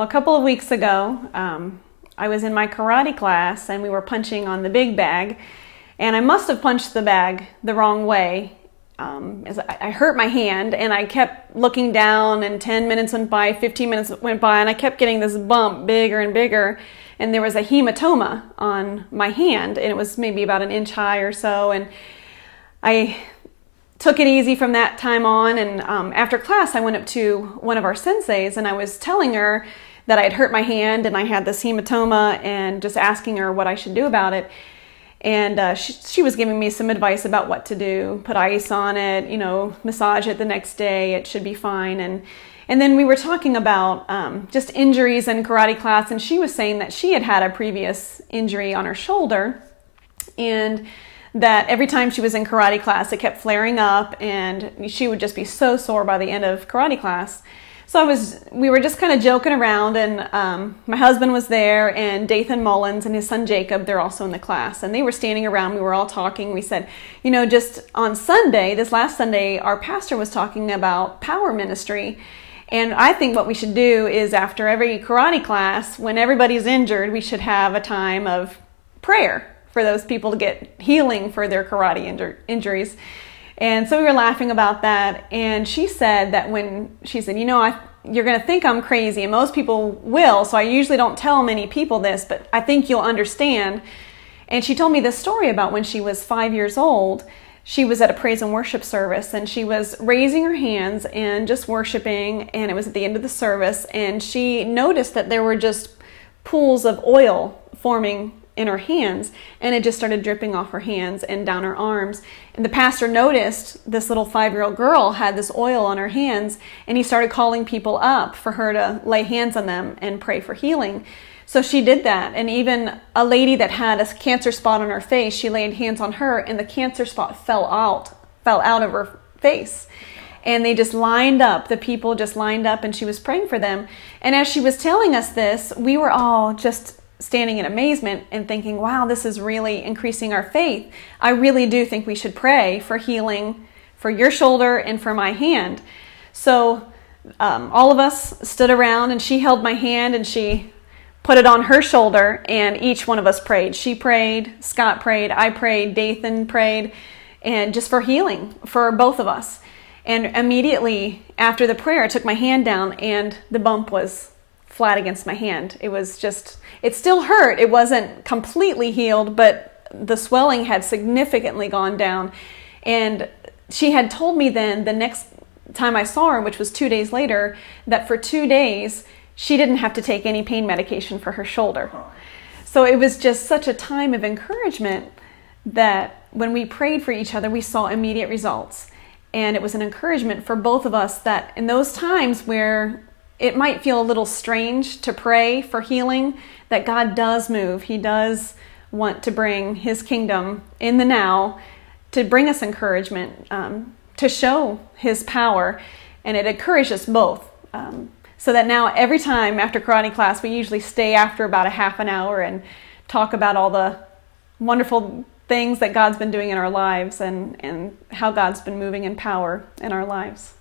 Well, a couple of weeks ago, I was in my karate class and we were punching on the big bag, and I must have punched the bag the wrong way. As I hurt my hand and I kept looking down, and 10 minutes went by, 15 minutes went by, and I kept getting this bump bigger and bigger, and there was a hematoma on my hand, and it was maybe about an inch high or so, and I took it easy from that time on, and after class I went up to one of our senseis and I was telling her that I had hurt my hand and I had this hematoma, and just asking her what I should do about it. And she was giving me some advice about what to do. Put ice on it, massage it the next day, it should be fine. And then we were talking about just injuries in karate class, and she was saying that she had had a previous injury on her shoulder, and that every time she was in karate class, it kept flaring up, and she would just be so sore by the end of karate class. So we were just kind of joking around, and my husband was there, and Dathan Mullins and his son Jacob, they're also in the class, and they were standing around. We were all talking. We said, just on Sunday, this last Sunday, our pastor was talking about power ministry, and I think what we should do is after every karate class, when everybody's injured, we should have a time of prayer for those people to get healing for their karate injuries. And so we were laughing about that, and she said that when she said, you're going to think I'm crazy, and most people will, so I usually don't tell many people this, but I think you'll understand. And she told me this story about when she was 5 years old. She was at a praise and worship service, and she was raising her hands and just worshiping, and it was at the end of the service, and she noticed that there were just pools of oil forming in her hands, and it just started dripping off her hands and down her arms. And the pastor noticed this little 5-year-old girl had this oil on her hands, and he started calling people up for her to lay hands on them and pray for healing. So she did that, and even a lady that had a cancer spot on her face, she laid hands on her, and the cancer spot fell out of her face. And they just lined up, the people just lined up, and she was praying for them. And as she was telling us this, we were all just standing in amazement and thinking, wow, this is really increasing our faith. I really do think we should pray for healing for your shoulder and for my hand. So all of us stood around, and she held my hand and she put it on her shoulder, and each one of us prayed. She prayed, Scott prayed, I prayed, Dathan prayed, and just for healing for both of us. And immediately after the prayer, I took my hand down, and the bump was flat against my hand. It still hurt. It wasn't completely healed, but the swelling had significantly gone down. And she had told me then, the next time I saw her, which was 2 days later, that for 2 days, she didn't have to take any pain medication for her shoulder. So it was just such a time of encouragement that when we prayed for each other, we saw immediate results. And it was an encouragement for both of us that in those times where it might feel a little strange to pray for healing, that God does move. He does want to bring His kingdom in the now, to bring us encouragement, to show His power. And it encouraged us both. So that now every time after karate class, we usually stay after about a half an hour and talk about all the wonderful things that God's been doing in our lives, and how God's been moving in power in our lives.